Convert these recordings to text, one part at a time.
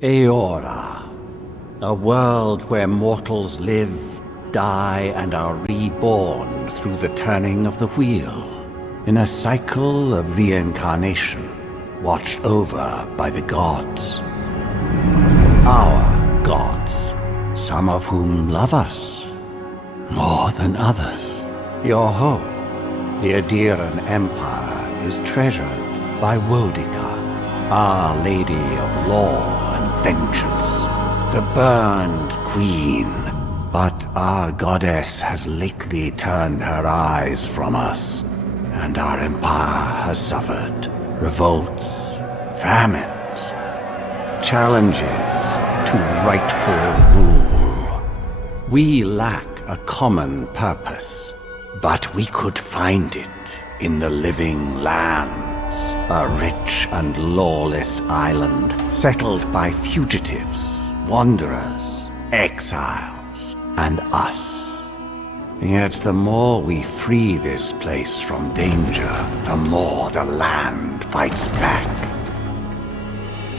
Eora, a world where mortals live, die, and are reborn through the turning of the wheel, in a cycle of reincarnation, watched over by the gods. Our gods, some of whom love us more than others. Your home, the Adiran Empire, is treasured by Wodica, Our Lady of Law and Vengeance, the burned queen. But our goddess has lately turned her eyes from us, and our empire has suffered revolts, famines, challenges to rightful rule. We lack a common purpose, but we could find it in the living lands. A rich and lawless island settled by fugitives, wanderers, exiles, and us. Yet the more we free this place from danger, the more the land fights back.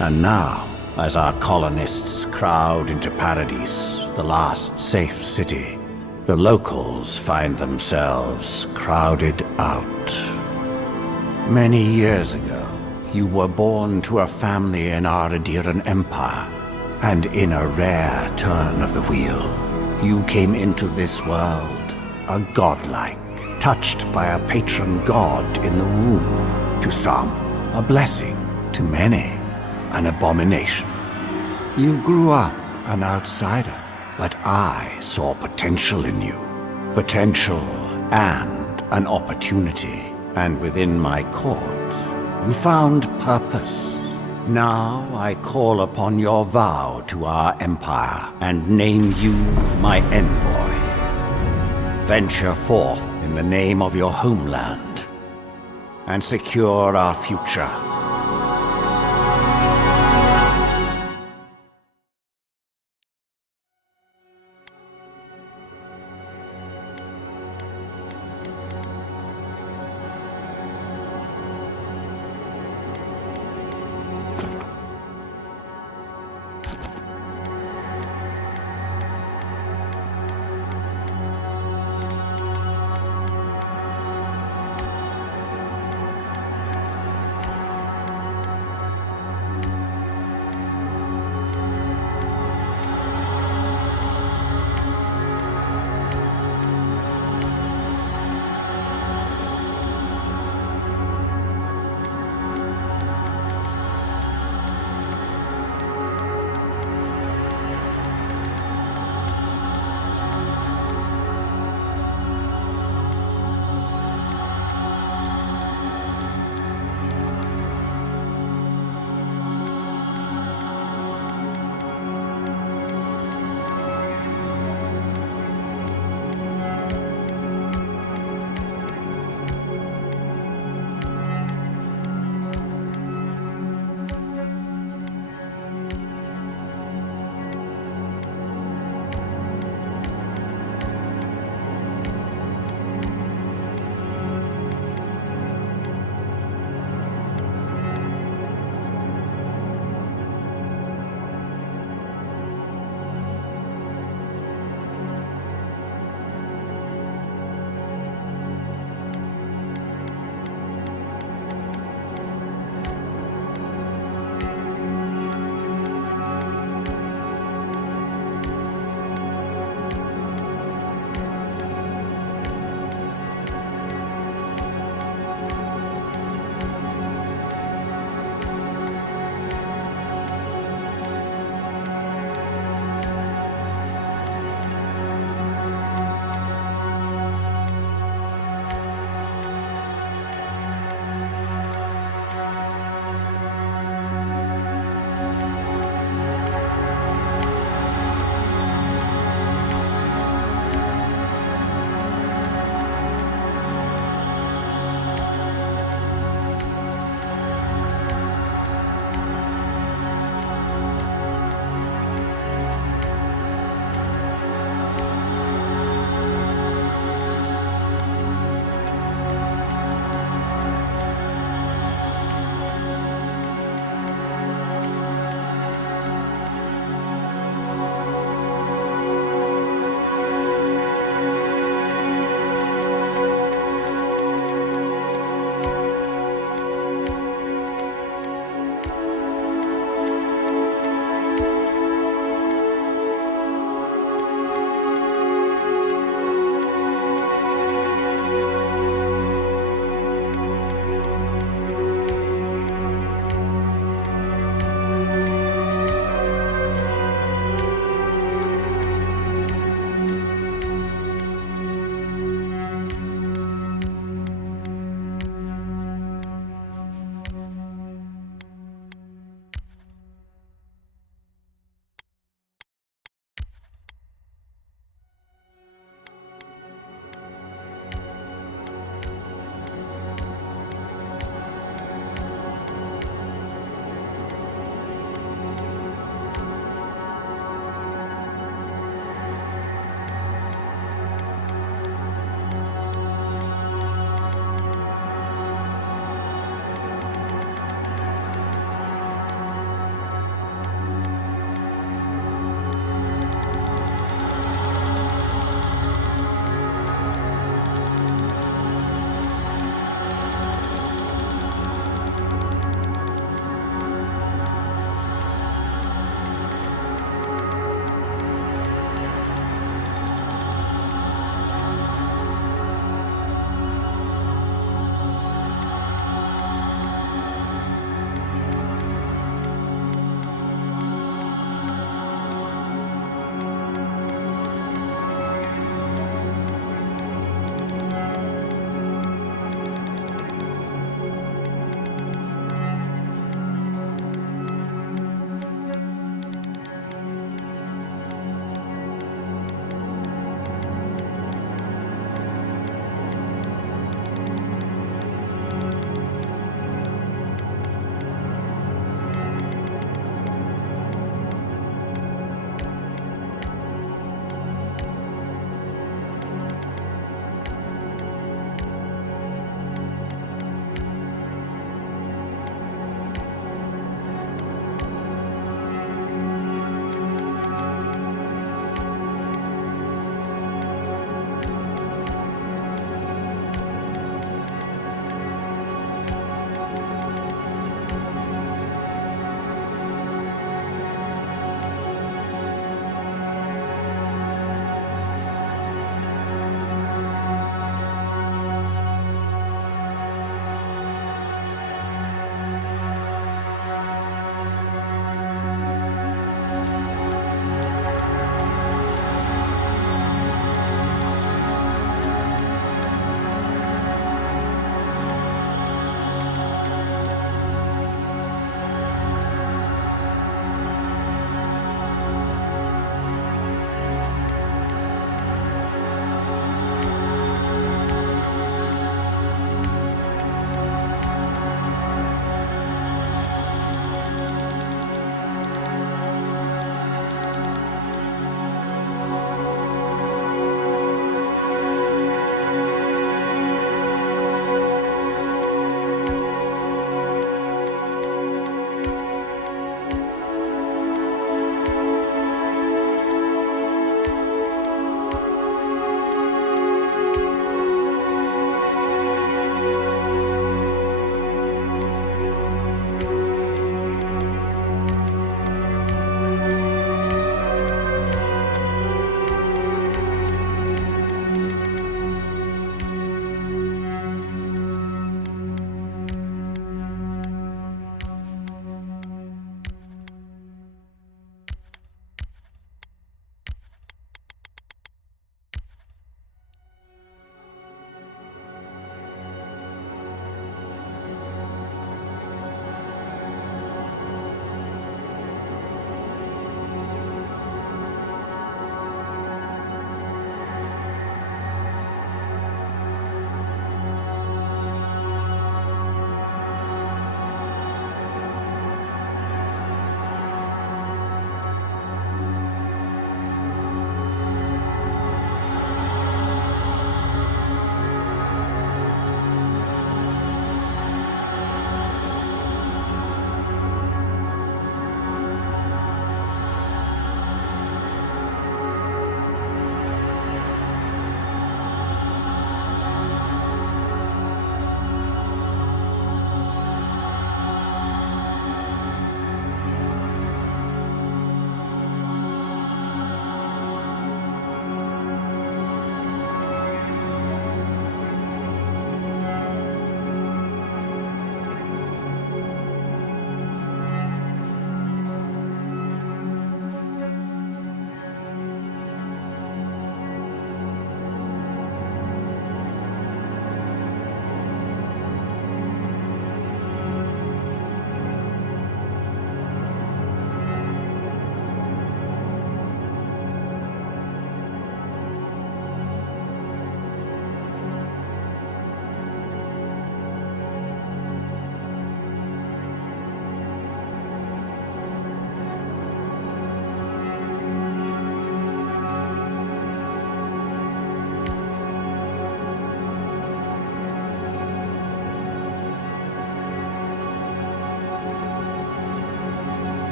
And now, as our colonists crowd into Paradise, the last safe city, the locals find themselves crowded out. Many years ago, you were born to a family in our Adiran Empire, and in a rare turn of the wheel, you came into this world, a godlike, touched by a patron god in the womb. To some, a blessing; to many, an abomination. You grew up an outsider, but I saw potential in you. Potential and an opportunity. And within my court, you found purpose. Now I call upon your vow to our empire and name you my envoy. Venture forth in the name of your homeland and secure our future.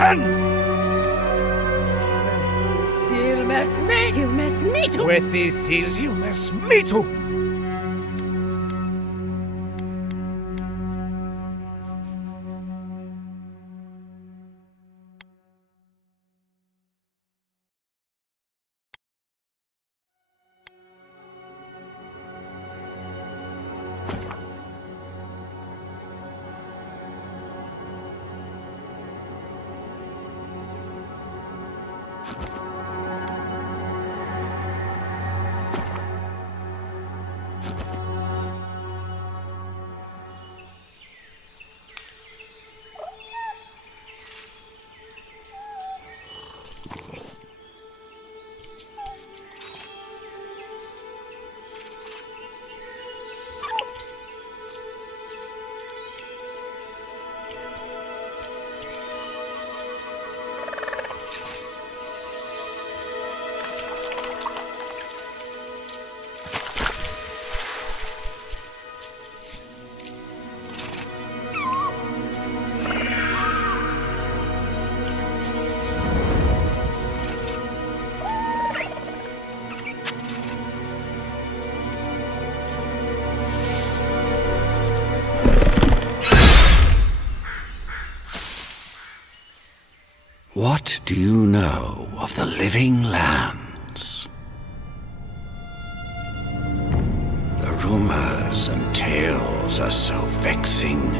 Verraten! Silmesmitu! Silmesmitu! What do you know of the living lands? The rumors and tales are so vexing,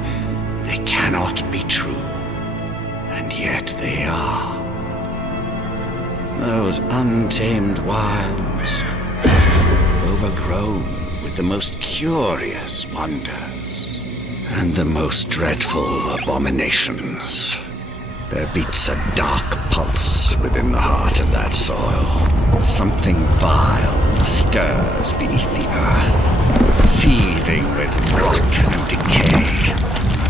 they cannot be true, and yet they are. Those untamed wilds, overgrown with the most curious wonders, and the most dreadful abominations. There beats a dark pulse within the heart of that soil. Something vile stirs beneath the earth, seething with rot and decay.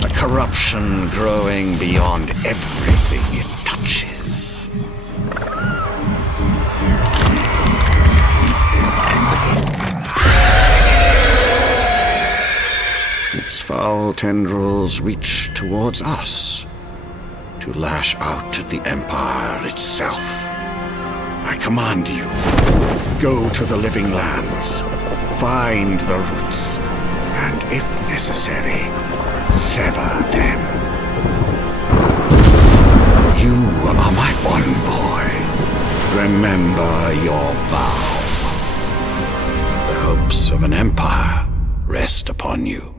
A corruption growing beyond everything it touches. Its foul tendrils reach towards us, to lash out at the Empire itself. I command you, go to the living lands, find the roots, and if necessary, sever them. You are my one boy. Remember your vow. The hopes of an empire rest upon you.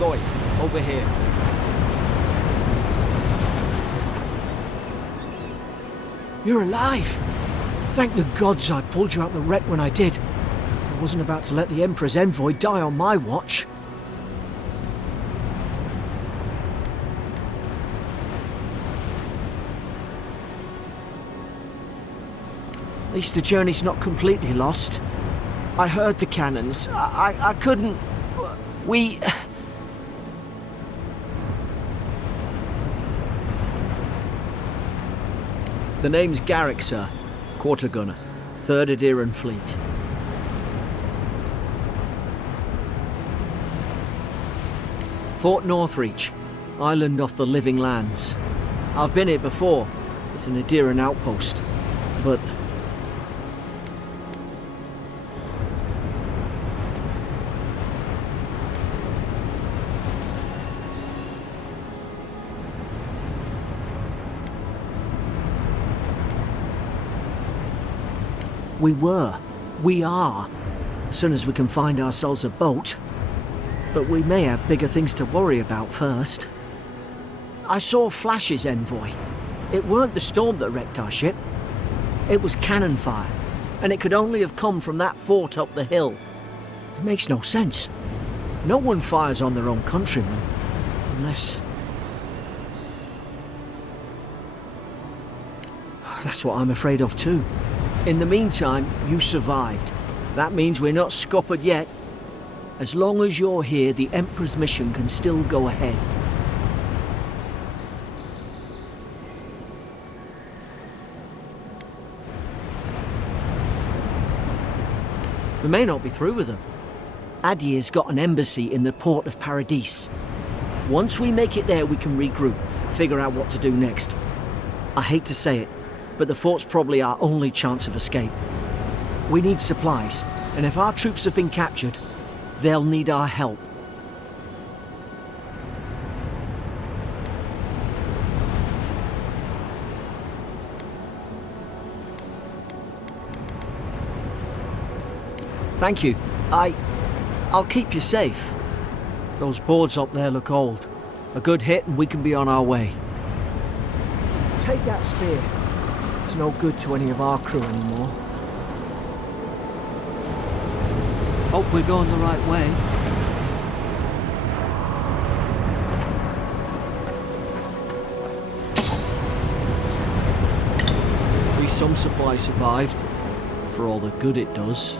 Boy, over here. You're alive! Thank the gods I pulled you out the wreck when I did. I wasn't about to let the Emperor's envoy die on my watch. At least the journey's not completely lost. I heard the cannons. I couldn't... We... The name's Garrick, sir. Quarter gunner. 3rd Adiran Fleet. Fort Northreach. Island off the Living Lands. I've been here before. It's an Adiran outpost. But... We are. As soon as we can find ourselves a boat. But we may have bigger things to worry about first. I saw flashes, Envoy. It weren't the storm that wrecked our ship. It was cannon fire. And it could only have come from that fort up the hill. It makes no sense. No one fires on their own countrymen. Unless... That's what I'm afraid of too. In the meantime, you survived. That means we're not scuppered yet. As long as you're here, the Emperor's mission can still go ahead. We may not be through with them. Adir's got an embassy in the port of Paradis. Once we make it there, we can regroup, figure out what to do next. I hate to say it, but the fort's probably our only chance of escape. We need supplies, and if our troops have been captured, they'll need our help. Thank you. I'll keep you safe. Those boards up there look old. A good hit and we can be on our way. Take that spear. It's no good to any of our crew anymore. Hope we're going the right way. At least some supply survived, for all the good it does.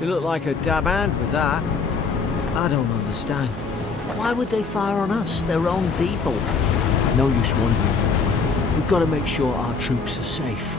You look like a dab hand with that. I don't understand. Why would they fire on us, their own people? No use wondering. We've got to make sure our troops are safe.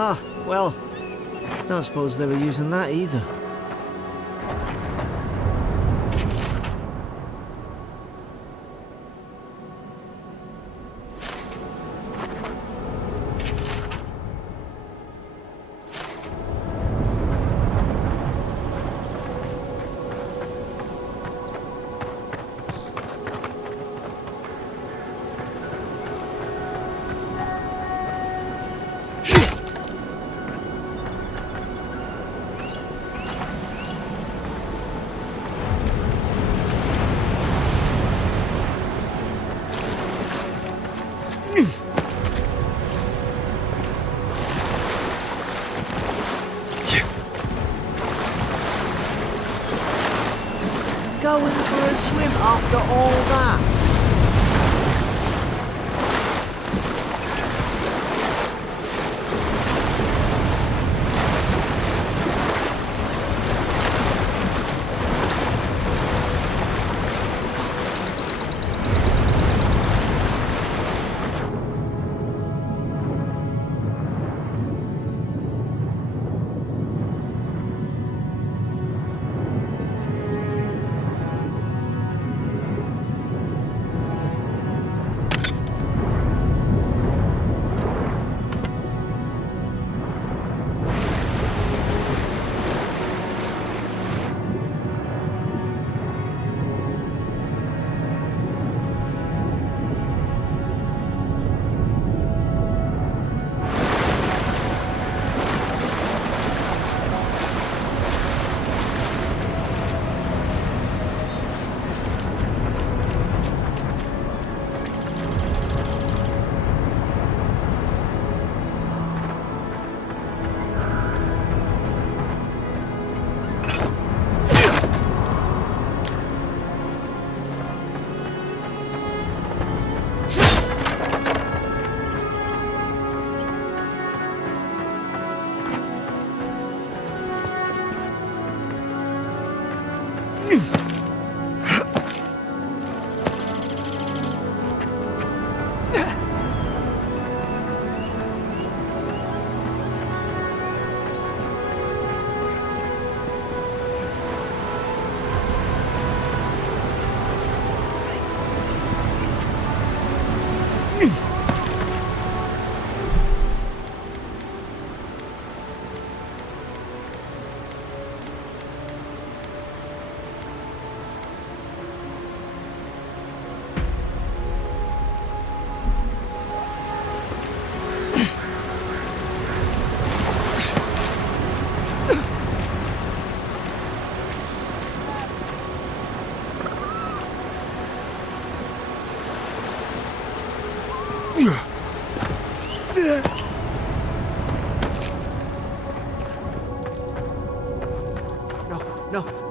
Ah, well, I don't suppose they were using that either. Going for a swim after all that?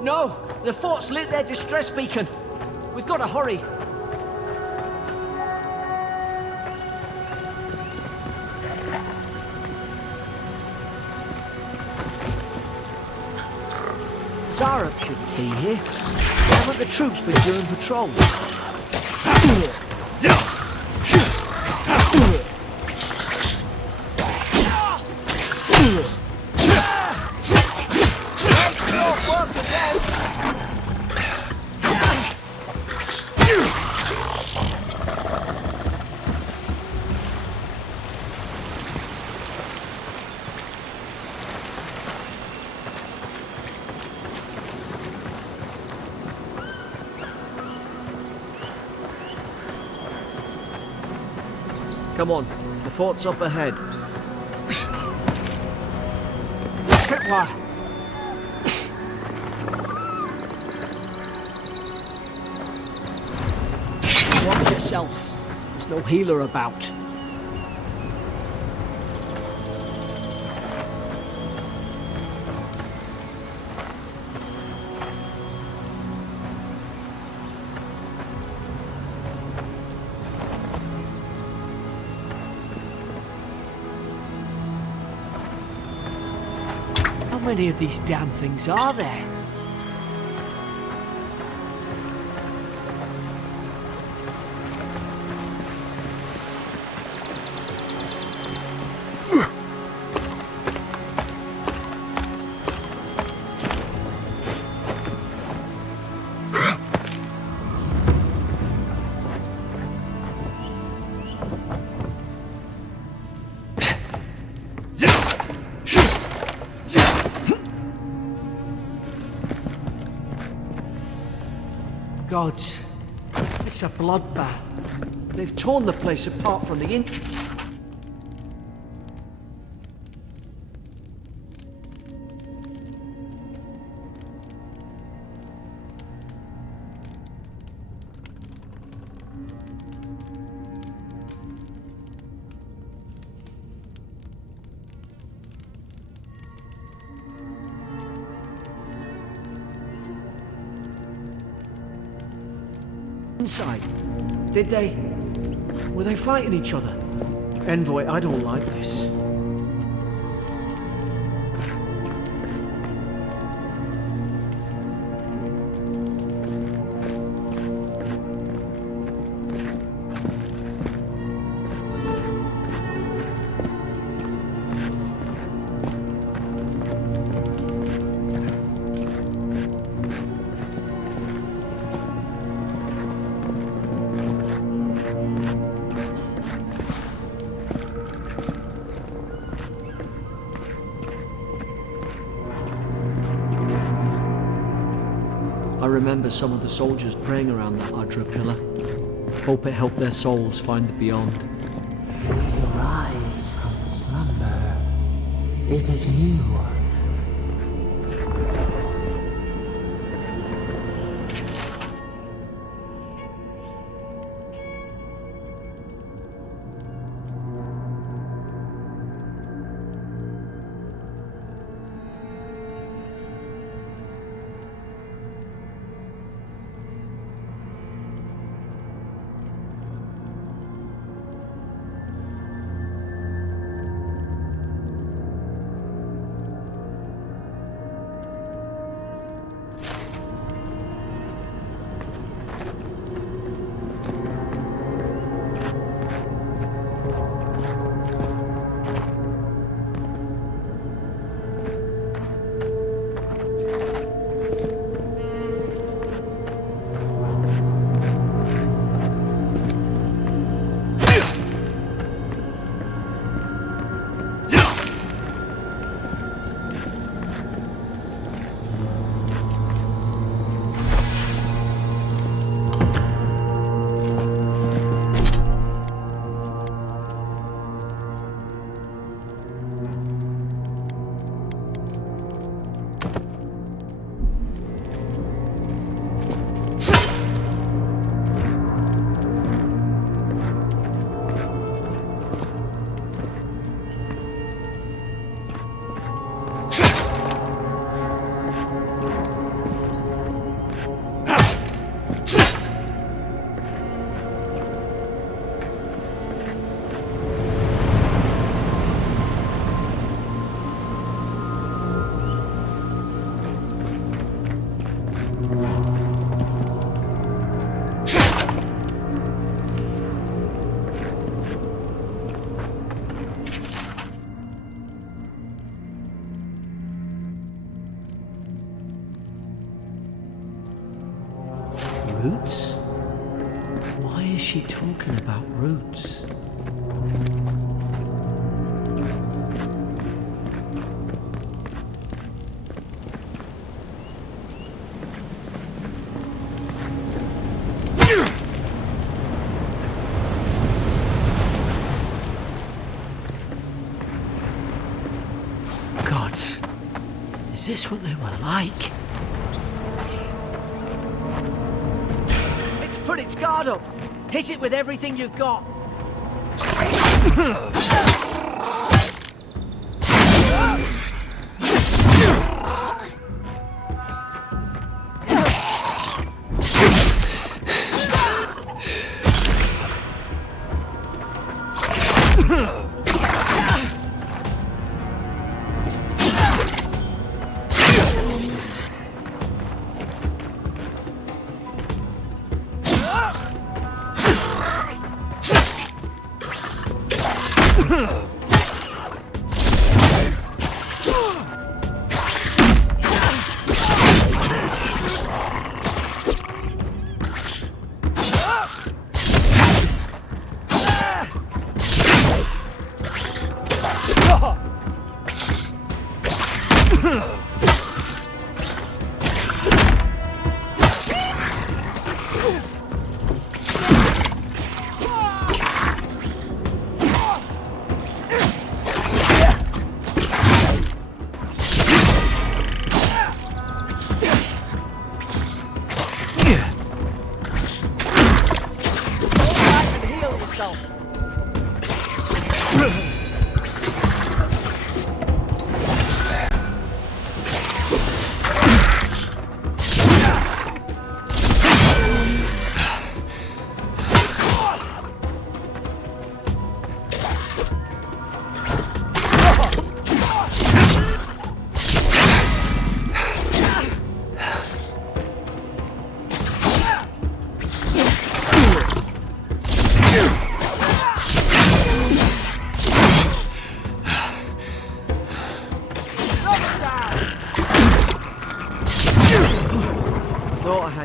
No! The fort's lit their distress beacon. We've got to hurry. Zarup shouldn't be here. Haven't the troops been doing patrols? Come on, the fort's up ahead. Watch yourself. There's no healer about. How many of these damn things are there? Gods, it's a bloodbath. They've torn the place apart from the inside. Did they? Were they fighting each other? Envoy, I don't like this. I remember some of the soldiers praying around that Adra pillar. Hope it helped their souls find the beyond. We rise from slumber. Is it you? Roots? Why is she talking about roots? God, is this what they were like? It's put its guard up. Hit it with everything you've got.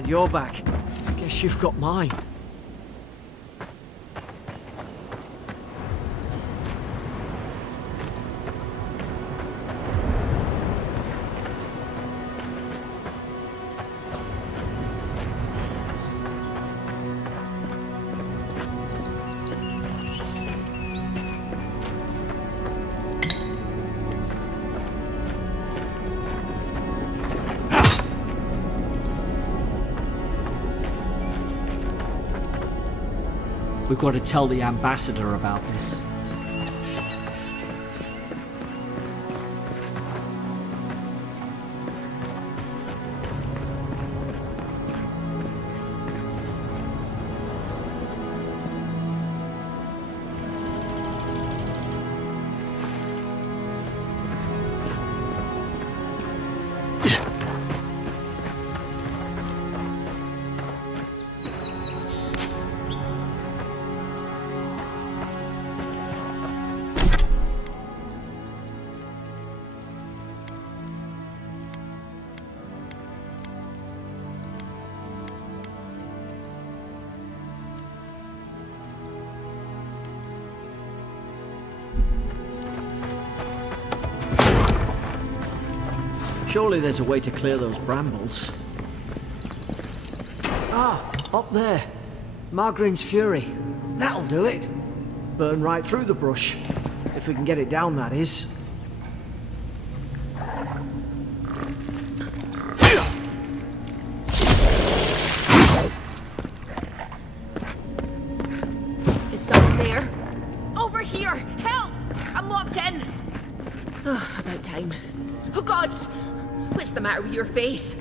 Your back. Guess you've got mine. We've got to tell the ambassador about this. Surely there's a way to clear those brambles. Ah, up there. Margarine's Fury. That'll do it. Burn right through the brush. If we can get it down, that is. Is someone there? Over here! Help! I'm locked in! Oh, about time. Oh, gods! What's the matter with your face?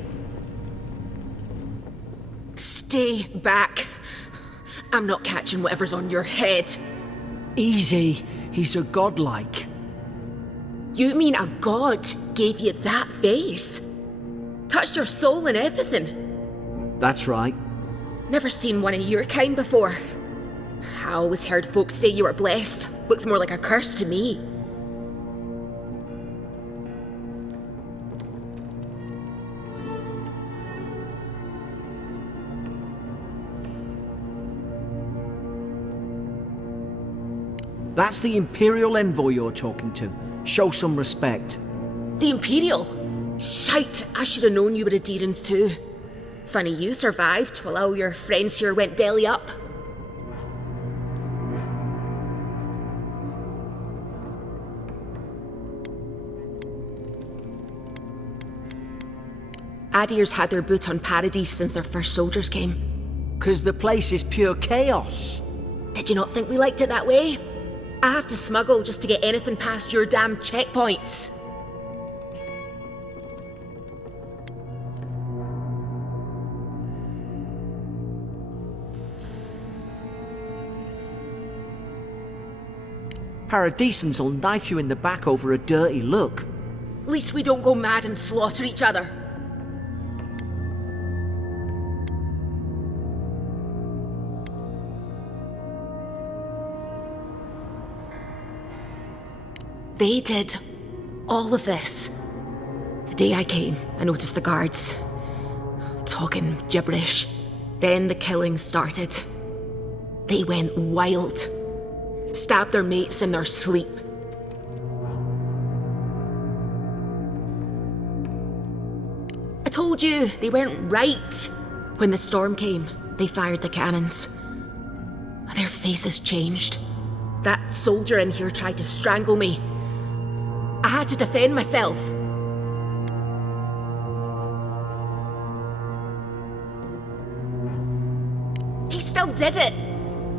Stay back. I'm not catching whatever's on your head. Easy. He's a godlike. You mean a god gave you that face? Touched your soul and everything? That's right. Never seen one of your kind before. I always heard folks say you were blessed. Looks more like a curse to me. That's the Imperial envoy you're talking to. Show some respect. The Imperial? Shite, I should have known you were a Deerans too. Funny you survived while all your friends here went belly up. Adir's had their boot on Paradise since their first soldiers came. 'Cause the place is pure chaos. Did you not think we liked it that way? I have to smuggle just to get anything past your damn checkpoints. Paradisans will knife you in the back over a dirty look. At least we don't go mad and slaughter each other. They did all of this. The day I came, I noticed the guards talking gibberish. Then the killing started. They went wild. Stabbed their mates in their sleep. I told you, they weren't right. When the storm came, they fired the cannons. Their faces changed. That soldier in here tried to strangle me. I had to defend myself. He still did it.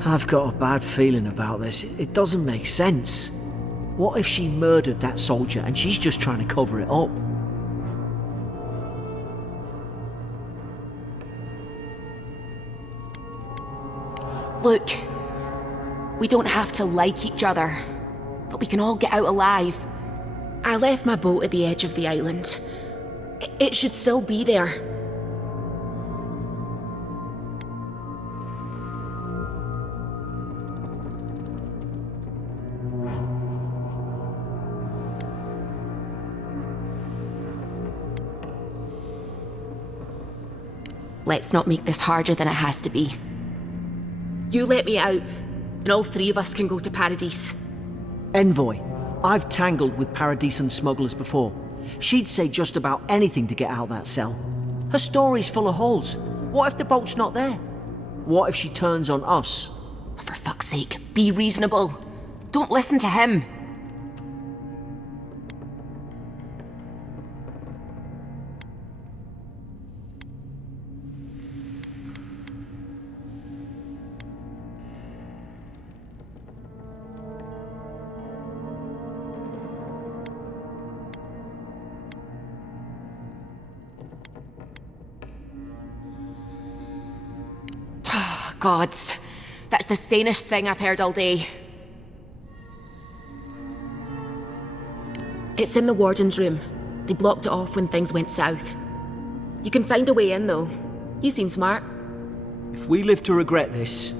I've got a bad feeling about this. It doesn't make sense. What if she murdered that soldier and she's just trying to cover it up? Look, we don't have to like each other, but we can all get out alive. I left my boat at the edge of the island. It should still be there. Let's not make this harder than it has to be. You let me out, and all three of us can go to Paradise. Envoy, I've tangled with Paradisan smugglers before. She'd say just about anything to get out of that cell. Her story's full of holes. What if the boat's not there? What if she turns on us? For fuck's sake, be reasonable. Don't listen to him. Gods, that's the sanest thing I've heard all day. It's in the warden's room. They blocked it off when things went south. You can find a way in, though. You seem smart. If we live to regret this...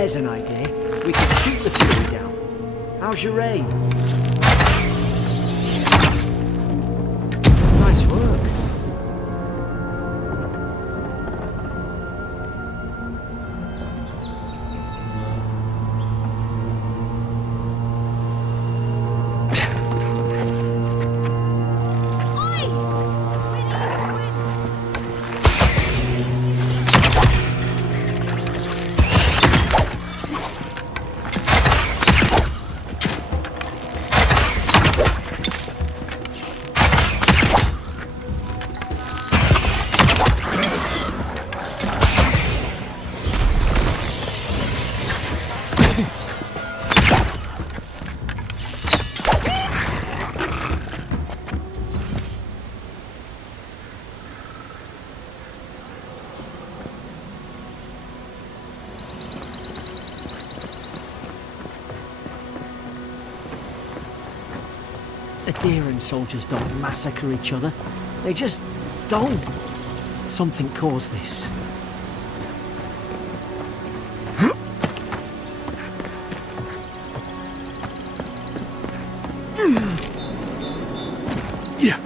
There's an idea. We can shoot the fury down. How's your aim? Nice work. Adherent soldiers don't massacre each other. They just don't. Something caused this. Yeah.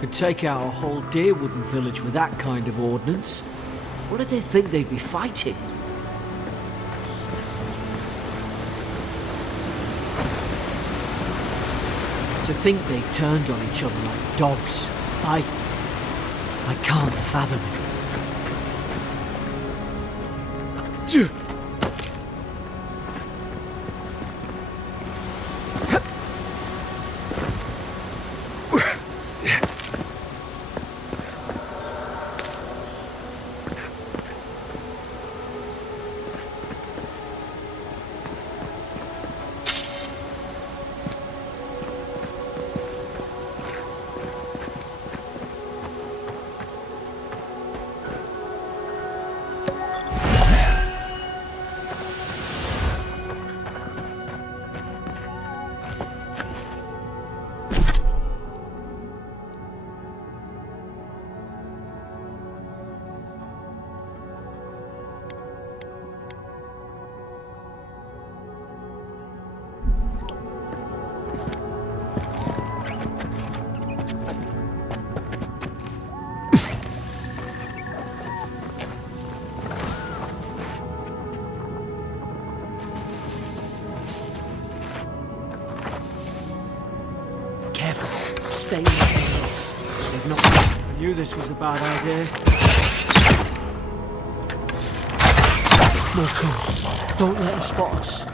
Could take out a whole deerwooden village with that kind of ordnance. What did they think they'd be fighting? To think they turned on each other like dogs. I can't fathom it. Stay in the shadows. They've not. I knew this was a bad idea. More come. Don't let them spot us.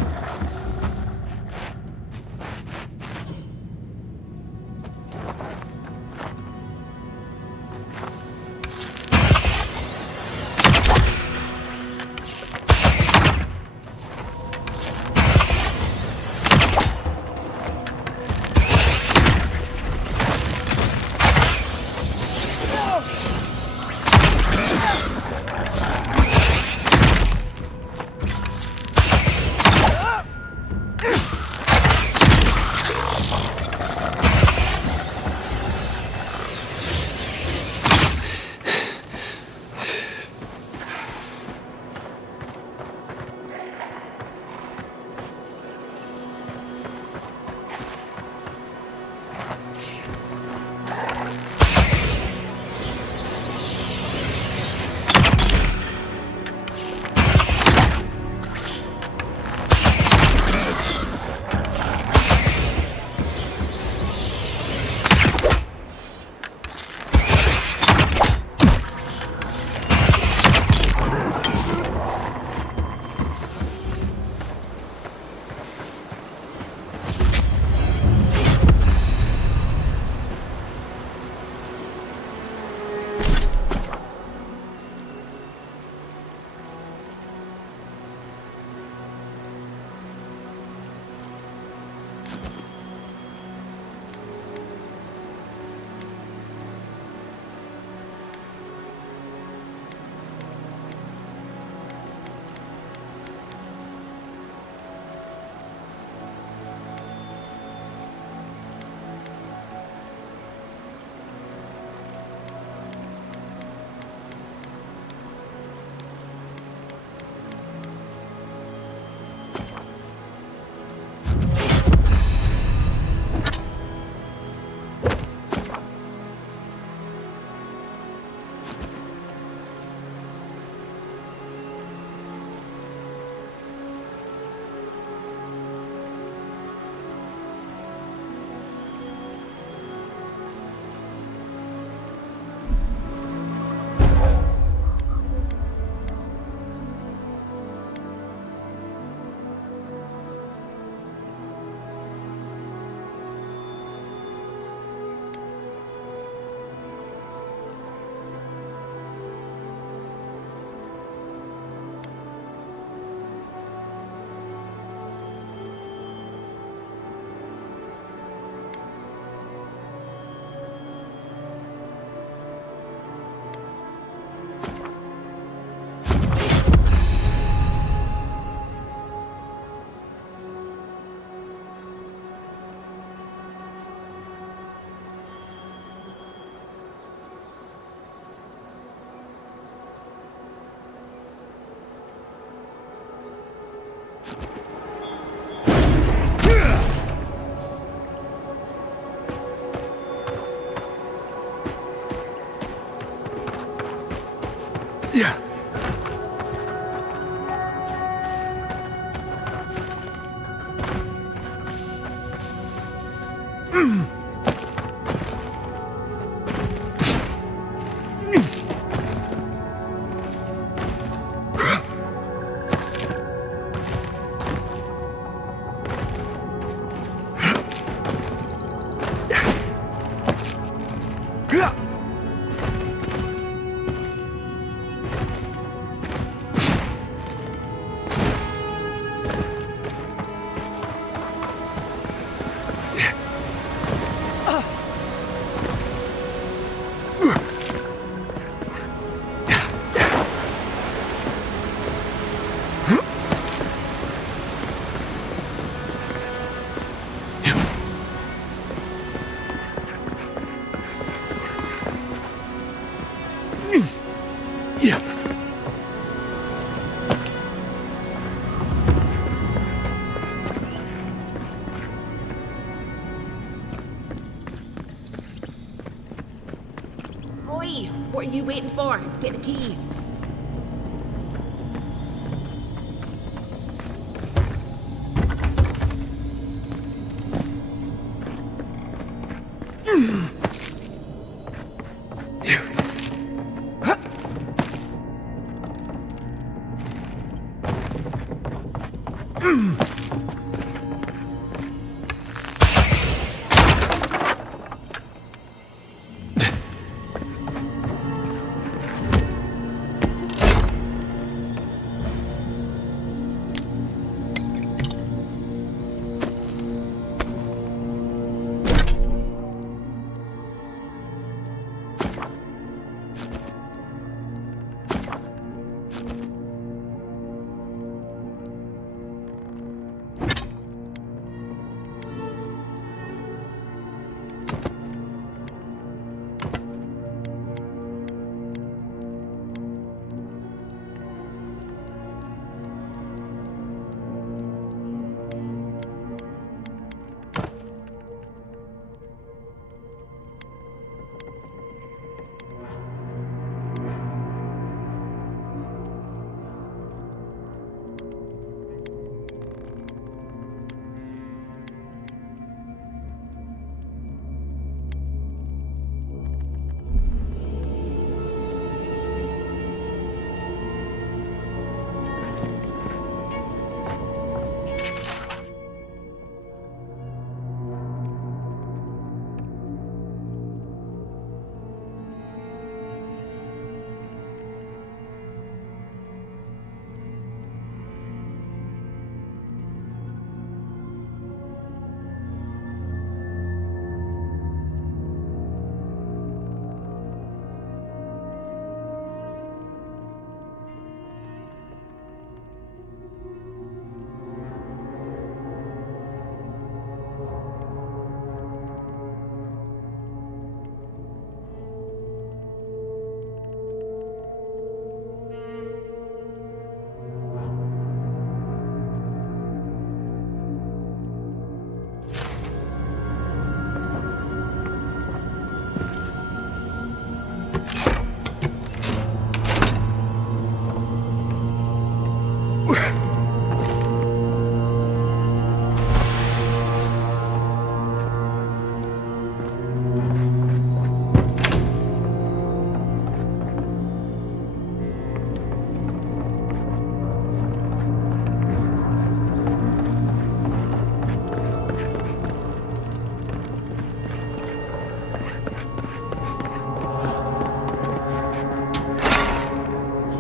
What are you waiting for? Get the key.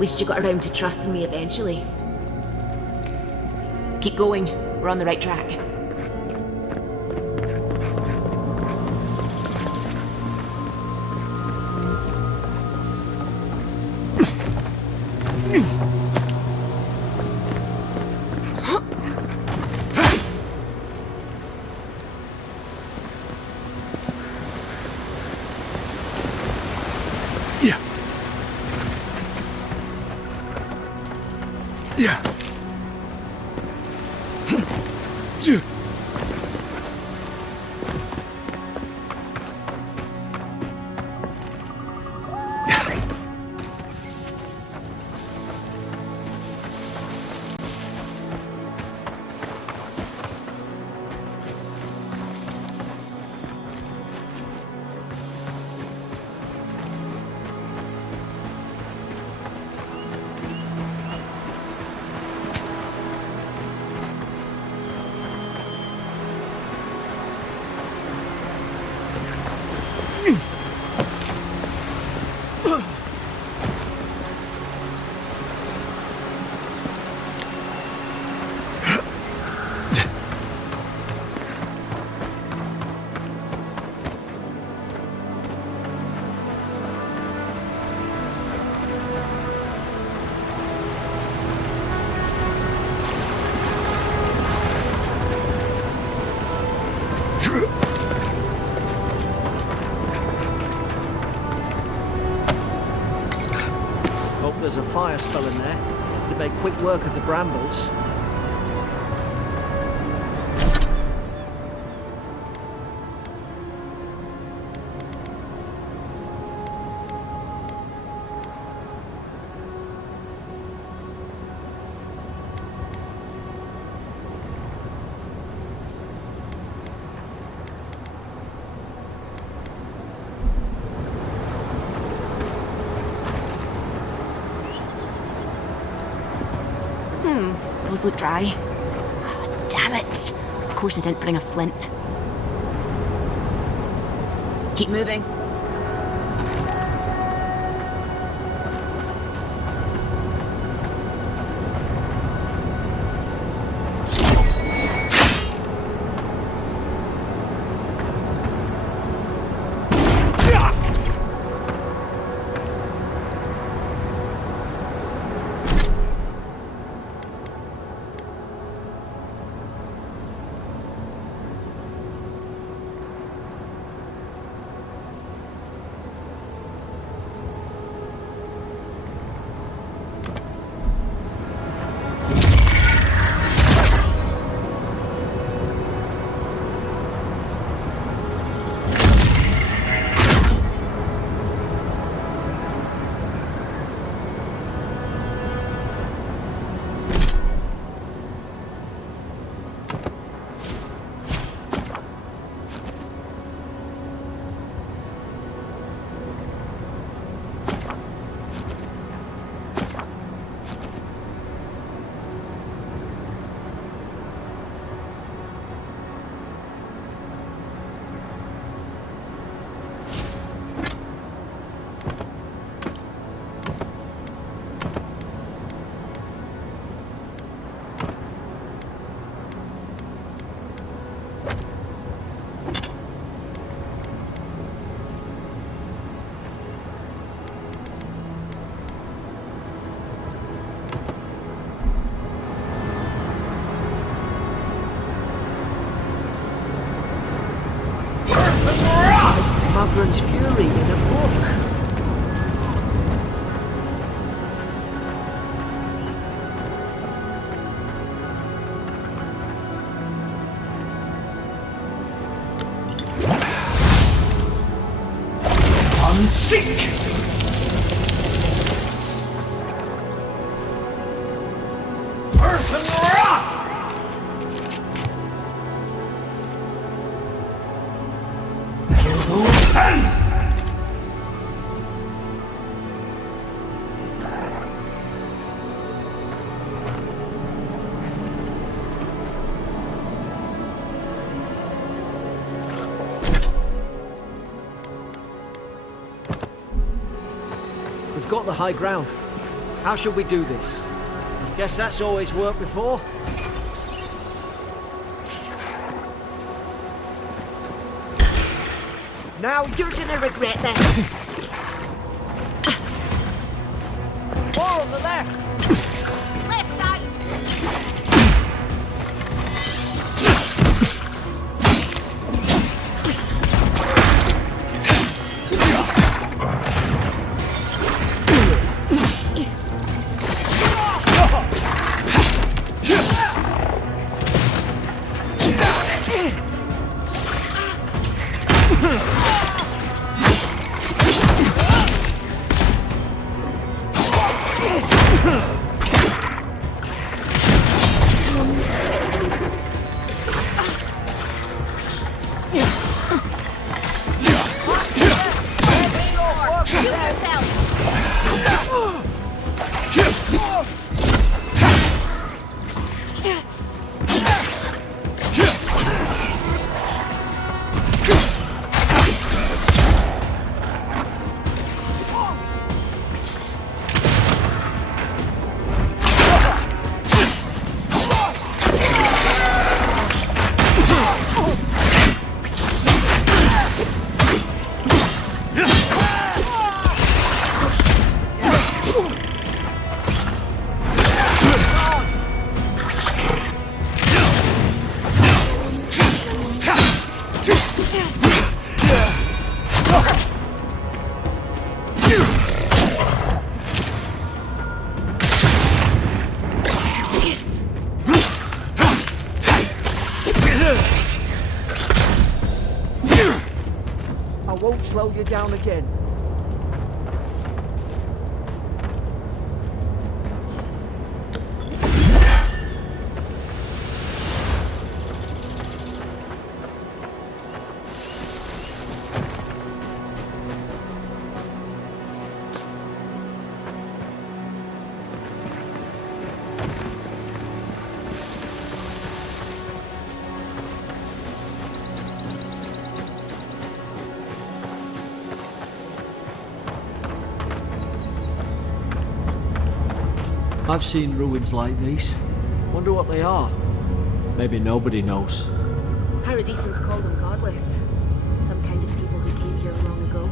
least you got around to trusting me eventually. Keep going. We're on the right track. There's a fire spell in there. To make quick work of the brambles. Those look dry. Oh, damn it! Of course I didn't bring a flint. Keep moving. Mugren's Fury in a book. Seek! Earth and rock! We've got the high ground. How should we do this? Guess that's always worked before. Now You're gonna regret this. more on the left. Left side. I won't slow you down again. I've seen ruins like these. Wonder what they are. Maybe nobody knows. Paradisans call them godless. Some kind of people who came here long ago.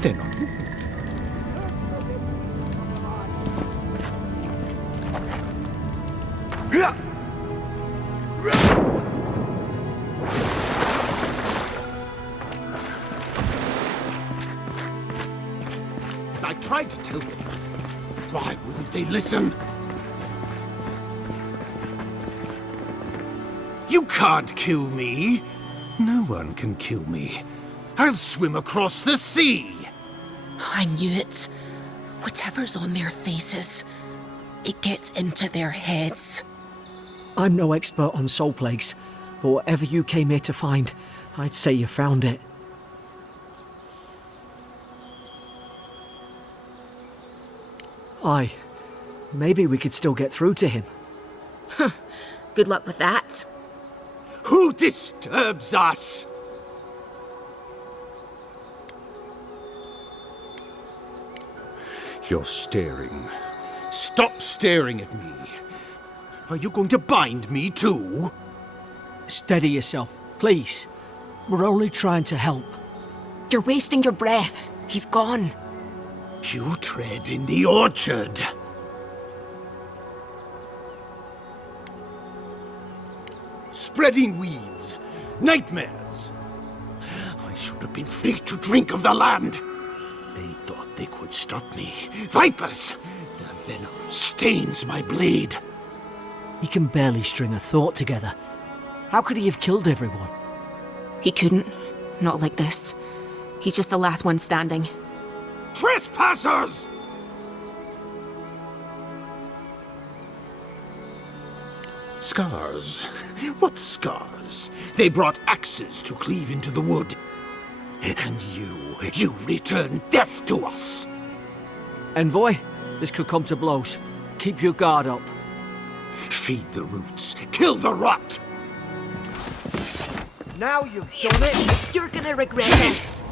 They're not. I tried to tell them. Why wouldn't they listen? You can't kill me. No one can kill me. I'll swim across the sea. I knew it. Whatever's on their faces, it gets into their heads. I'm no expert on soul plagues, but whatever you came here to find, I'd say you found it. Aye. Maybe we could still get through to him. Good luck with that. Who disturbs us? You're staring. Stop staring at me. Are you going to bind me too? Steady yourself, please. We're only trying to help. You're wasting your breath. He's gone. You tread in the orchard. Spreading weeds. Nightmares. I should have been free to drink of the land. They thought they could stop me. Vipers! The venom stains my blade. He can barely string a thought together. How could he have killed everyone? He couldn't. Not like this. He's just the last one standing. Trespassers! Scars? What scars? others. They brought axes to cleave into the wood. And you return death to us. Envoy, this could come to blows. Keep your guard up. Feed the roots, kill the rot! Now you've done it! You're gonna regret this.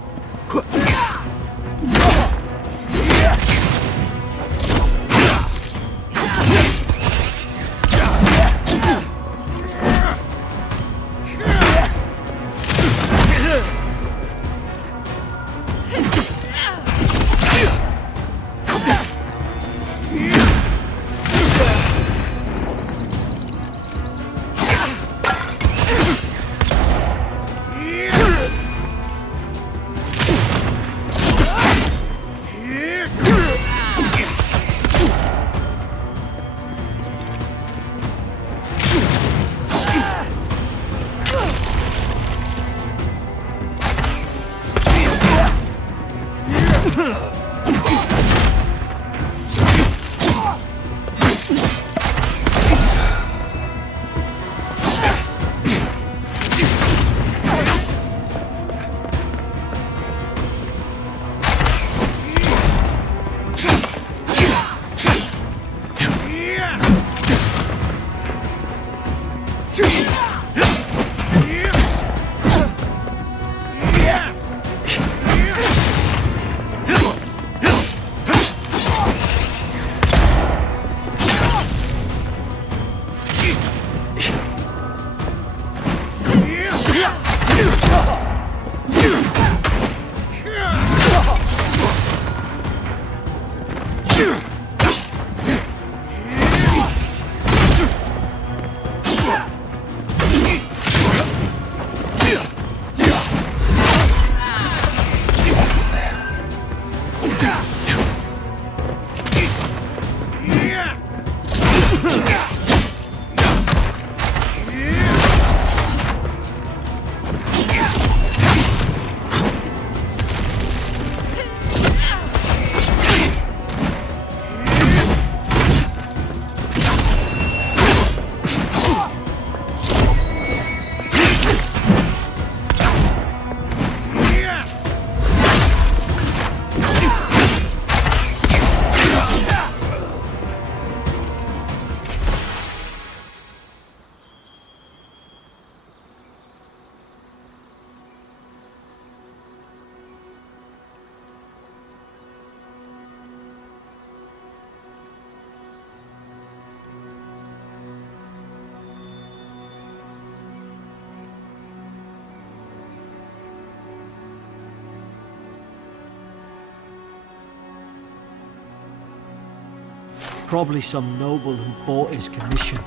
Probably some noble who bought his commission.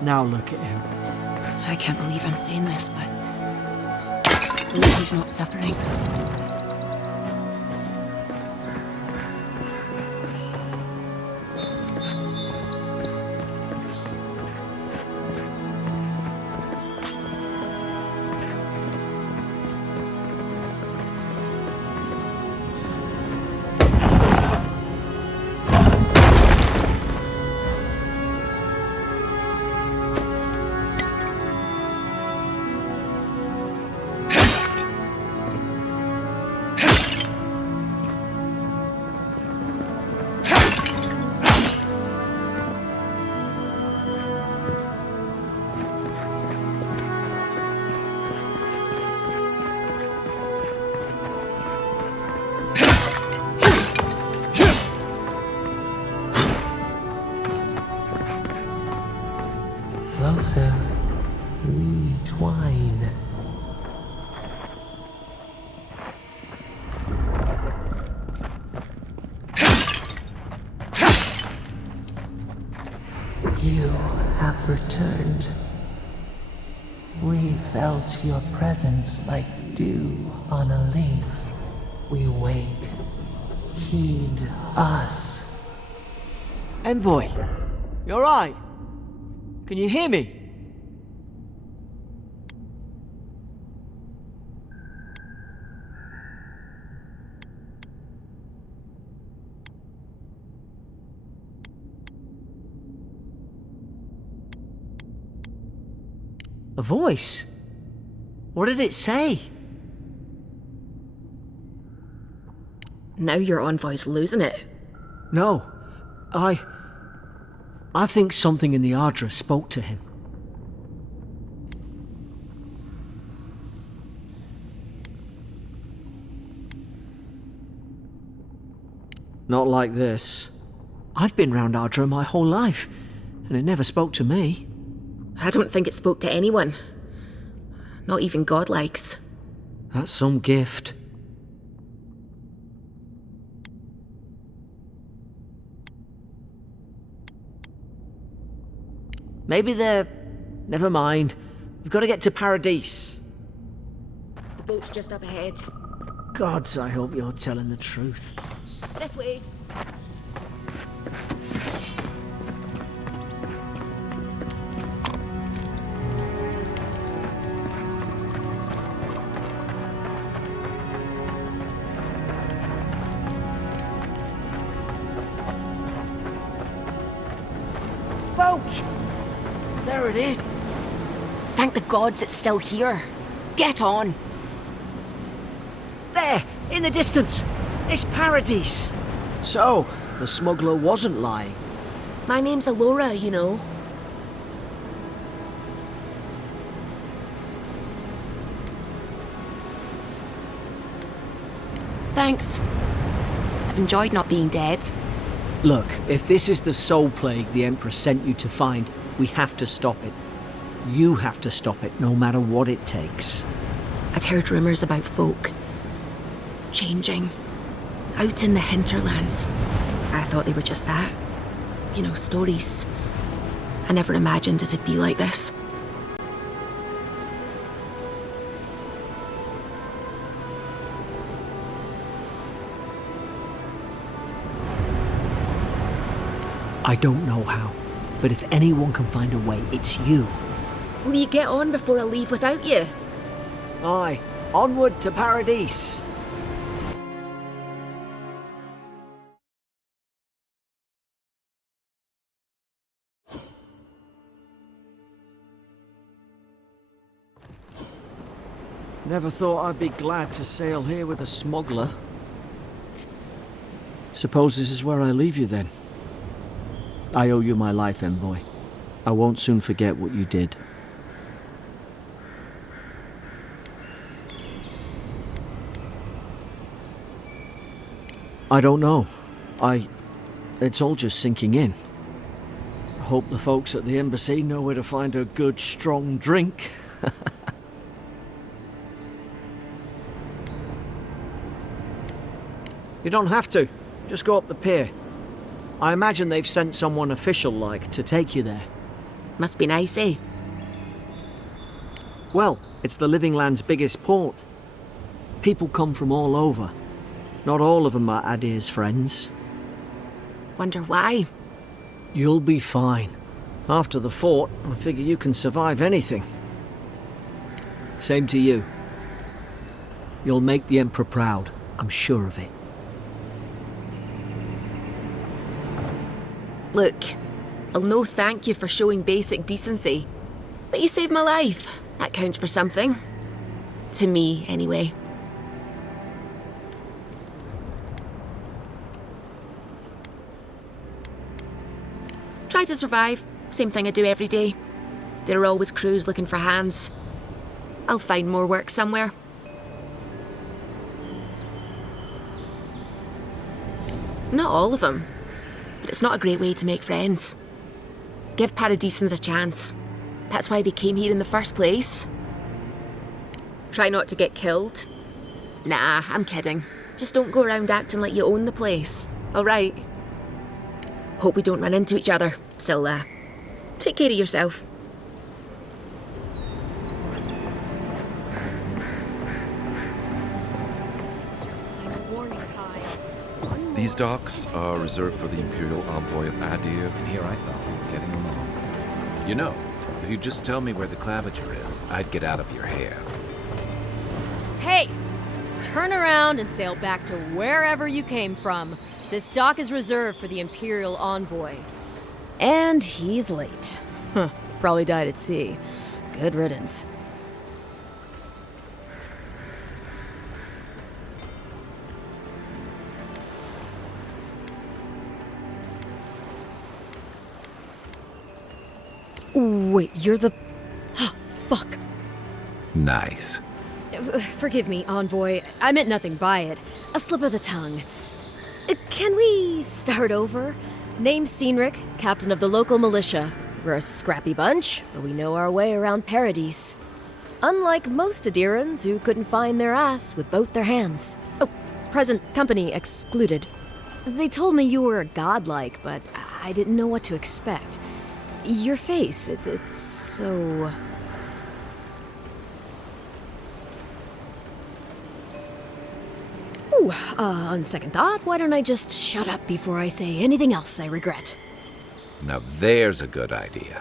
Now look at him. I can't believe I'm saying this, but I believe he's not suffering. Closer, we twine. You have returned. We felt your presence like dew on a leaf. We wake. Heed us. Envoy, you alright? Can you hear me? A voice? What did it say? Now your envoy's losing it. No, I think something in the Ardra spoke to him. Not like this. I've been round Ardra my whole life, and it never spoke to me. I don't think it spoke to anyone. Not even godlikes. That's some gift. Maybe they're... Never mind. We've got to get to Paradise. The boat's just up ahead. Gods, I hope you're telling the truth. This way. Boat! There it is. Thank the gods it's still here. Get on. There, in the distance. It's Paradise. So, the smuggler wasn't lying. My name's Alora, you know. Thanks. I've enjoyed not being dead. Look, if this is the soul plague the Empress sent you to find, we have to stop it. You have to stop it, no matter what it takes. I'd heard rumours about folk changing out in the hinterlands. I thought they were just that. You know, stories. I never imagined it'd be like this. I don't know how, but if anyone can find a way, it's you. Will you get on before I leave without you? Aye, onward to Paradise. Never thought I'd be glad to sail here with a smuggler. Suppose this is where I leave you then. I owe you my life, envoy. I won't soon forget what you did. I don't know. It's all just sinking in. I hope the folks at the embassy know where to find a good, strong drink. You don't have to. Just go up the pier. I imagine they've sent someone official-like to take you there. Must be nice, eh? Well, it's the Living Land's biggest port. People come from all over. Not all of them are Adir's friends. Wonder why? You'll be fine. After the fort, I figure you can survive anything. Same to you. You'll make the Emperor proud, I'm sure of it. Look, I'll no thank you for showing basic decency. But you saved my life. That counts for something. To me, anyway. Try to survive. Same thing I do every day. There are always crews looking for hands. I'll find more work somewhere. Not all of them. But it's not a great way to make friends. Give Paradisans a chance. That's why they came here in the first place. Try not to get killed. Nah, I'm kidding. Just don't go around acting like you own the place. Alright? Hope we don't run into each other. Still, take care of yourself. These docks are reserved for the Imperial Envoy of Adir. And here I thought we were getting along. You know, if you'd just tell me where the claviture is, I'd get out of your hair. Hey! Turn around and sail back to wherever you came from. This dock is reserved for the Imperial Envoy. And he's late. Huh, probably died at sea. Good riddance. Wait, you're the... Fuck. Nice. Forgive me, Envoy. I meant nothing by it. A slip of the tongue. Can we start over? Name's Cynric, captain of the local militia. We're a scrappy bunch, but we know our way around Paradise. Unlike most Adirans who couldn't find their ass with both their hands. Oh, present company excluded. They told me you were godlike, but I didn't know what to expect. Your face, it's so... Ooh, on second thought, why don't I just shut up before I say anything else I regret? Now there's a good idea.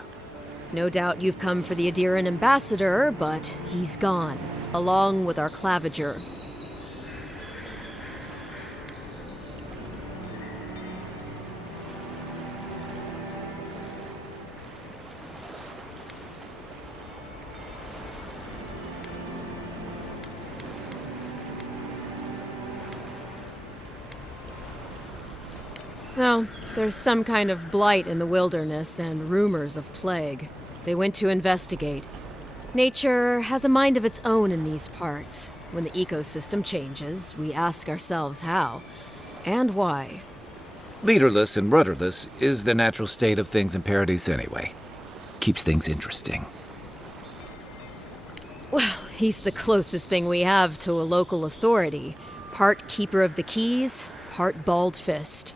No doubt you've come for the Adiran ambassador, but he's gone, along with our claviger. Well, there's some kind of blight in the wilderness and rumors of plague. They went to investigate. Nature has a mind of its own in these parts. When the ecosystem changes, we ask ourselves how and why. Leaderless and rudderless is the natural state of things in Paradise anyway. Keeps things interesting. Well, he's the closest thing we have to a local authority. Part keeper of the keys, part bald fist.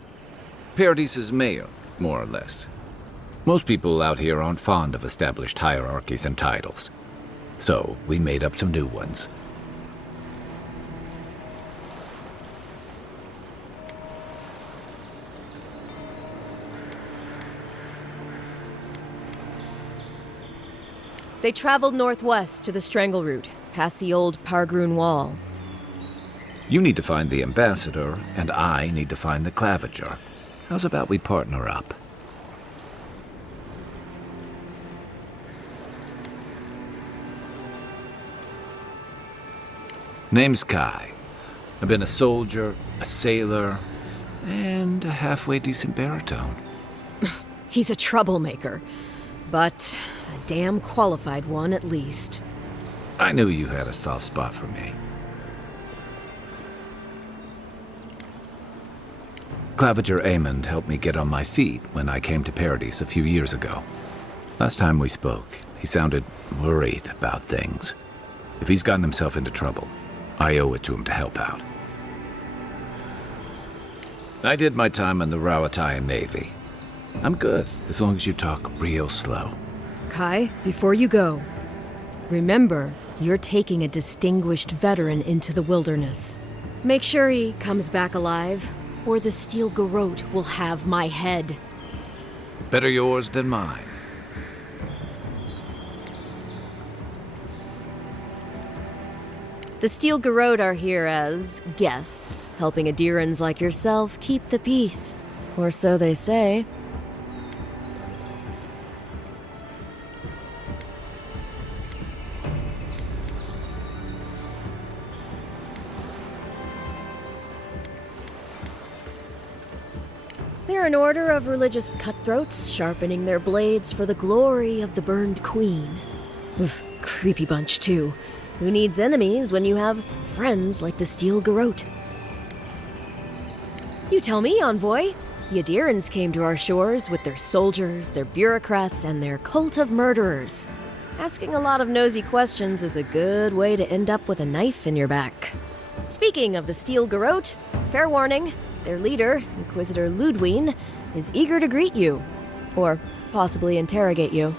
Paradise's mayor, more or less. Most people out here aren't fond of established hierarchies and titles. So, we made up some new ones. They traveled northwest to the Strangle Route, past the old Pargroon Wall. You need to find the ambassador, and I need to find the claviger. How's about we partner up? Name's Kai. I've been a soldier, a sailor, and a halfway decent baritone. He's a troublemaker, but a damn qualified one at least. I knew you had a soft spot for me. Claviger Amond helped me get on my feet when I came to Paradise a few years ago. Last time we spoke, he sounded worried about things. If he's gotten himself into trouble, I owe it to him to help out. I did my time in the Rawatayan Navy. I'm good, as long as you talk real slow. Kai, before you go, remember, you're taking a distinguished veteran into the wilderness. Make sure he comes back alive, or the Steel Garrote will have my head. Better yours than mine. The Steel Garrote are here as guests, helping Adirans like yourself keep the peace. Or so they say. They're an order of religious cutthroats, sharpening their blades for the glory of the burned queen. Oof, creepy bunch, too. Who needs enemies when you have friends like the Steel Garrote? You tell me, Envoy. The Adirans came to our shores with their soldiers, their bureaucrats, and their cult of murderers. Asking a lot of nosy questions is a good way to end up with a knife in your back. Speaking of the Steel Garrote, fair warning, their leader, Inquisitor Ludwine, is eager to greet you. Or possibly interrogate you.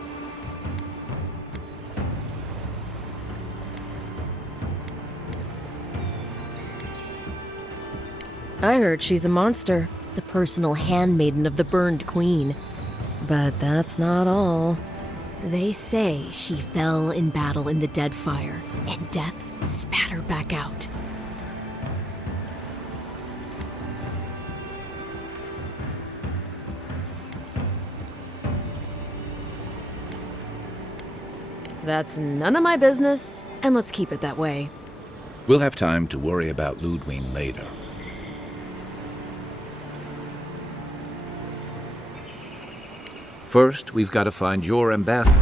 I heard she's a monster, the personal handmaiden of the burned queen. But that's not all. They say she fell in battle in the Deadfire, and death spat her back out. That's none of my business, and let's keep it that way. We'll have time to worry about Ludwig later. First, we've got to find your ambassador.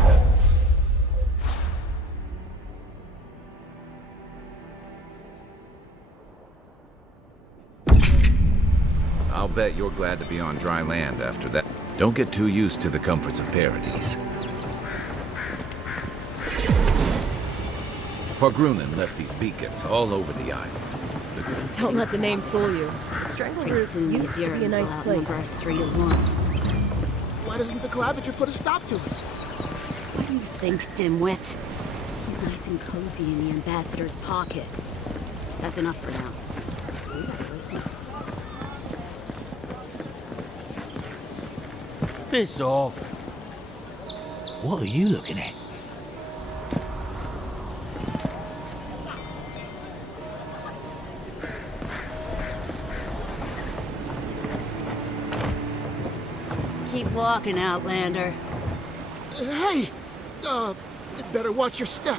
I'll bet you're glad to be on dry land after that. Don't get too used to the comforts of paradise. Pargrunen left these beacons all over the island. Don't let the name fool you. Strangleroot used to be a nice place. 3 to 1. Why doesn't the claviger put a stop to it? What do you think, dimwit? He's nice and cozy in the ambassador's pocket. That's enough for now. Piss off. What are you looking at? Keep walking, Outlander. Hey! Better watch your step.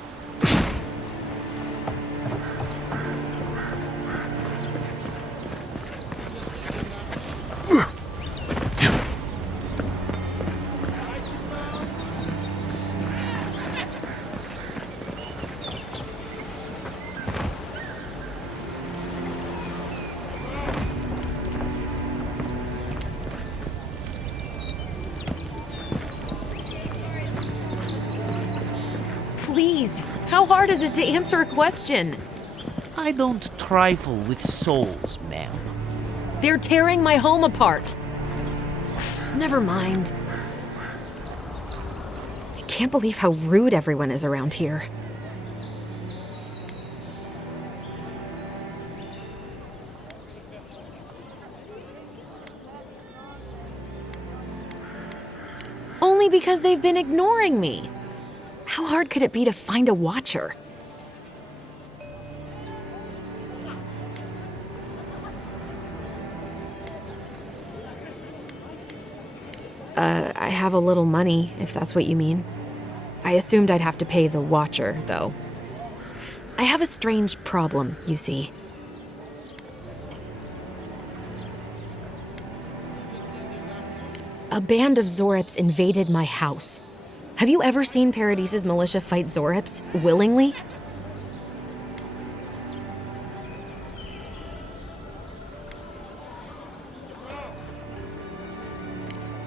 Please, how hard is it to answer a question? I don't trifle with souls, ma'am. They're tearing my home apart. Never mind. I can't believe how rude everyone is around here. Only because they've been ignoring me. How hard could it be to find a watcher? I have a little money, if that's what you mean. I assumed I'd have to pay the watcher, though. I have a strange problem, you see. A band of Zorips invaded my house. Have you ever seen Paradise's militia fight Zorips willingly?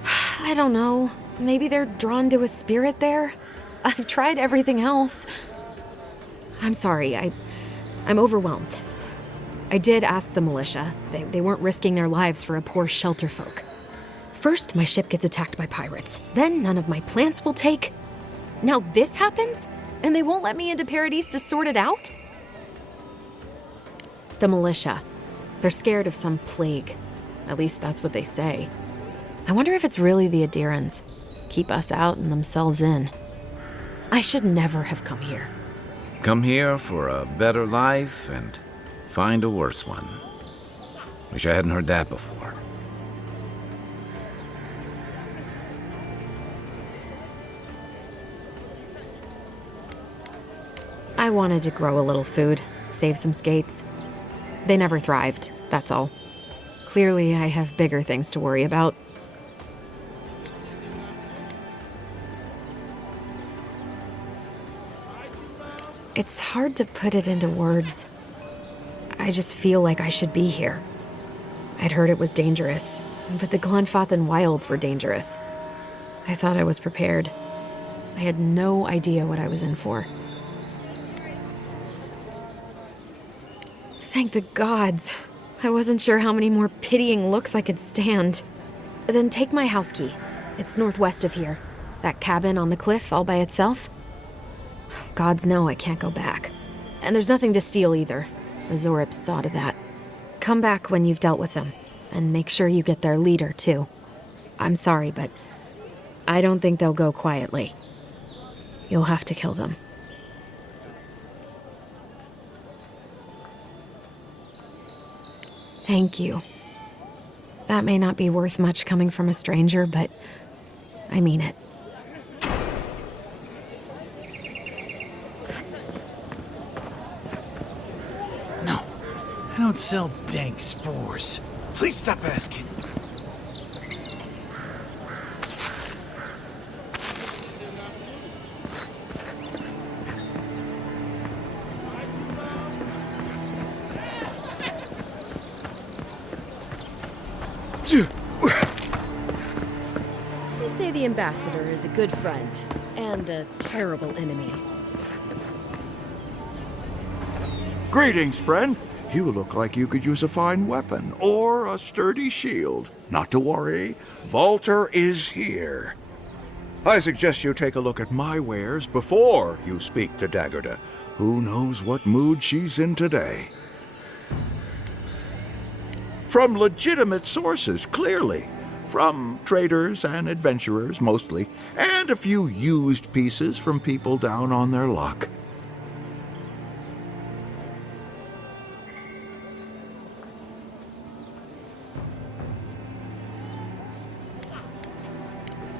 I don't know. Maybe they're drawn to a spirit there? I've tried everything else. I'm sorry, I'm overwhelmed. I did ask the militia. They weren't risking their lives for a poor shelter folk. First, my ship gets attacked by pirates. Then none of my plants will take. Now this happens? And they won't let me into Paradise to sort it out? The militia. They're scared of some plague. At least that's what they say. I wonder if it's really the Adirans. Keep us out and themselves in. I should never have come here. Come here for a better life and find a worse one. Wish I hadn't heard that before. I wanted to grow a little food, save some skates. They never thrived, that's all. Clearly, I have bigger things to worry about. It's hard to put it into words. I just feel like I should be here. I'd heard it was dangerous, but the Glenfathan wilds were dangerous. I thought I was prepared. I had no idea what I was in for. Thank the gods. I wasn't sure how many more pitying looks I could stand. Then take my house key. It's northwest of here. That cabin on the cliff all by itself. Gods know I can't go back. And there's nothing to steal either. The Zorips saw to that. Come back when you've dealt with them. And make sure you get their leader, too. I'm sorry, but I don't think they'll go quietly. You'll have to kill them. Thank you. That may not be worth much coming from a stranger, but I mean it. don't sell dank spores. Please stop asking. They say the ambassador is a good friend and a terrible enemy. Greetings, friend. You look like you could use a fine weapon or a sturdy shield. Not to worry, Walter is here. I suggest you take a look at my wares before you speak to Daggerda. Who knows what mood she's in today? From legitimate sources, clearly. From traders and adventurers, mostly, and a few used pieces from people down on their luck.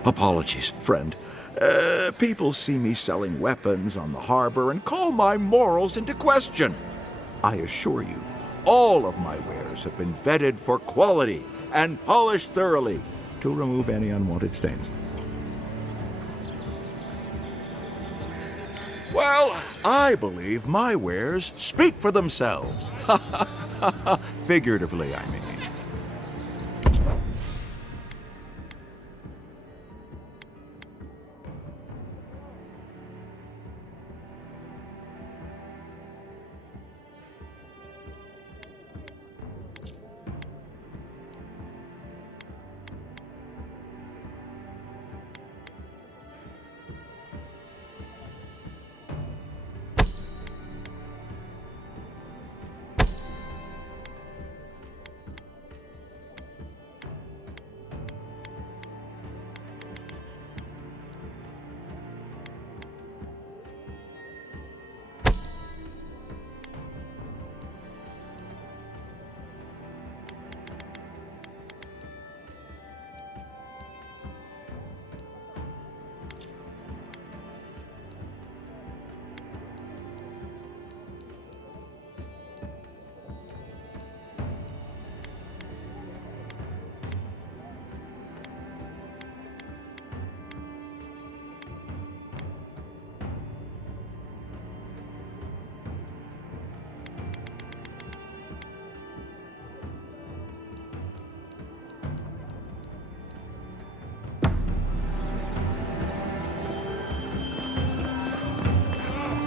Apologies, friend. People see me selling weapons on the harbor and call my morals into question. I assure you, all of my wares have been vetted for quality and polished thoroughly to remove any unwanted stains. Well, I believe my wares speak for themselves. Figuratively, I mean.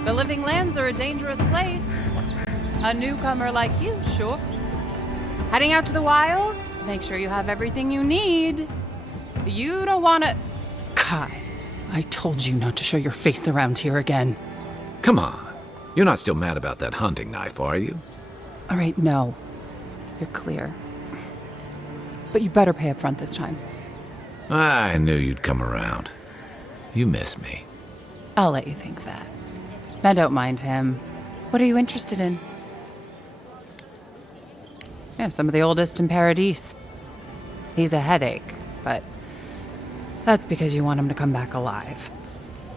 The living lands are a dangerous place. A newcomer like you, sure. Heading out to the wilds, make sure you have everything you need. You don't want to... Kai, I told you not to show your face around here again. Come on. You're not still mad about that hunting knife, are you? All right, no. You're clear. But you better pay up front this time. I knew you'd come around. You miss me. I'll let you think that. Now don't mind him. What are you interested in? Yeah, some of the oldest in Paradise. He's a headache, but that's because you want him to come back alive.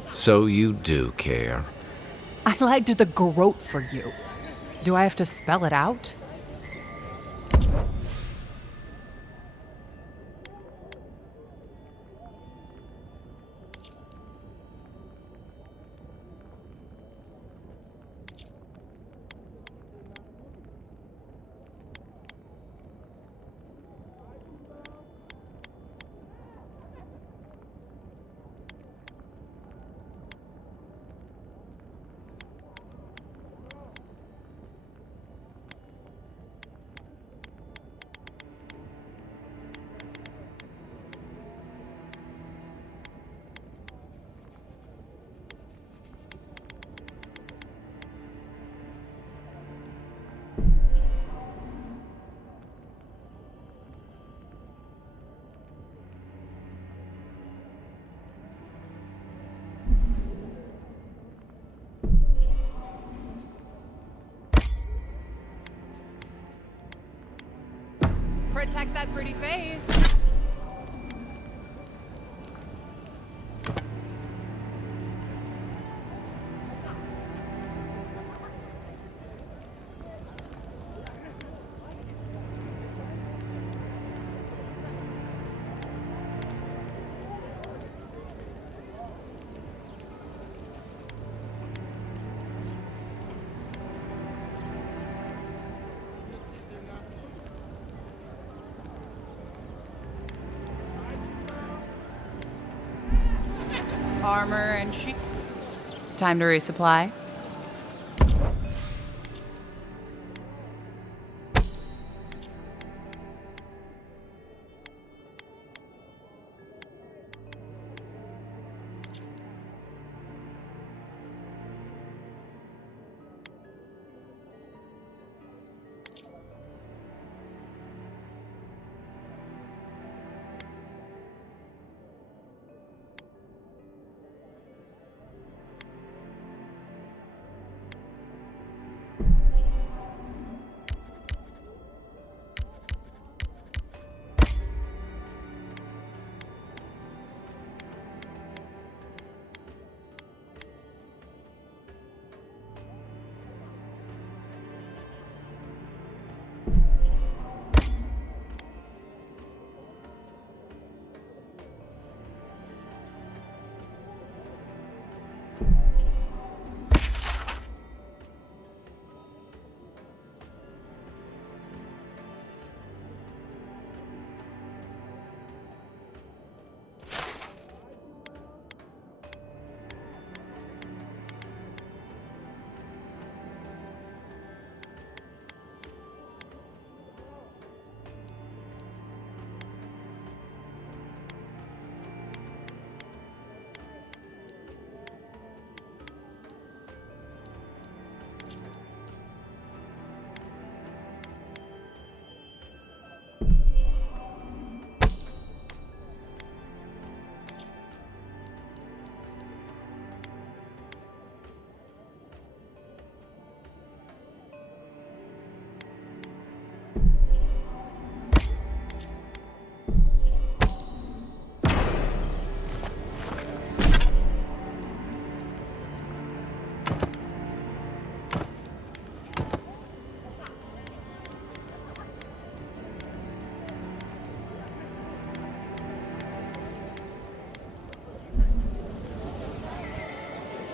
So you do care. I lied to the Garrote for you. Do I have to spell it out? Protect that pretty face. armor and shield. Time to resupply.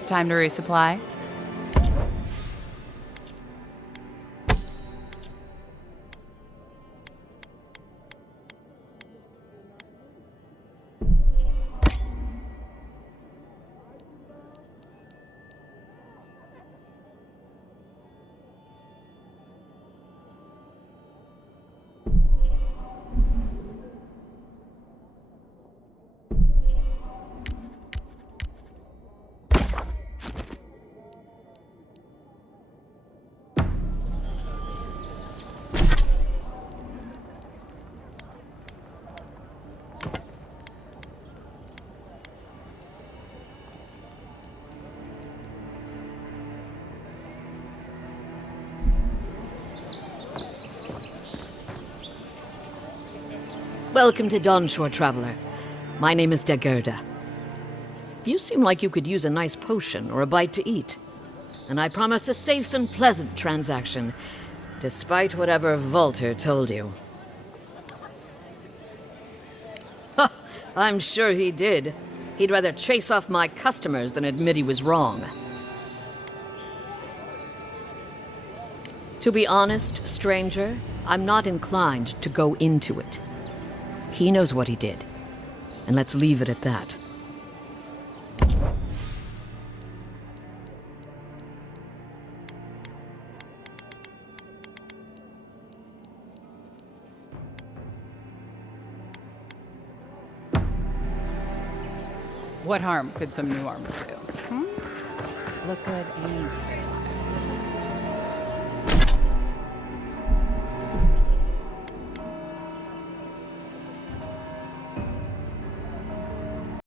Time to resupply. Welcome to Dawnshore, Traveler. My name is Dagerda. You seem like you could use a nice potion or a bite to eat. And I promise a safe and pleasant transaction, despite whatever Volter told you. I'm sure he did. He'd rather chase off my customers than admit he was wrong. To be honest, stranger, I'm not inclined to go into it. He knows what he did, and let's leave it at that. What harm could some new armor do? Look good and stay.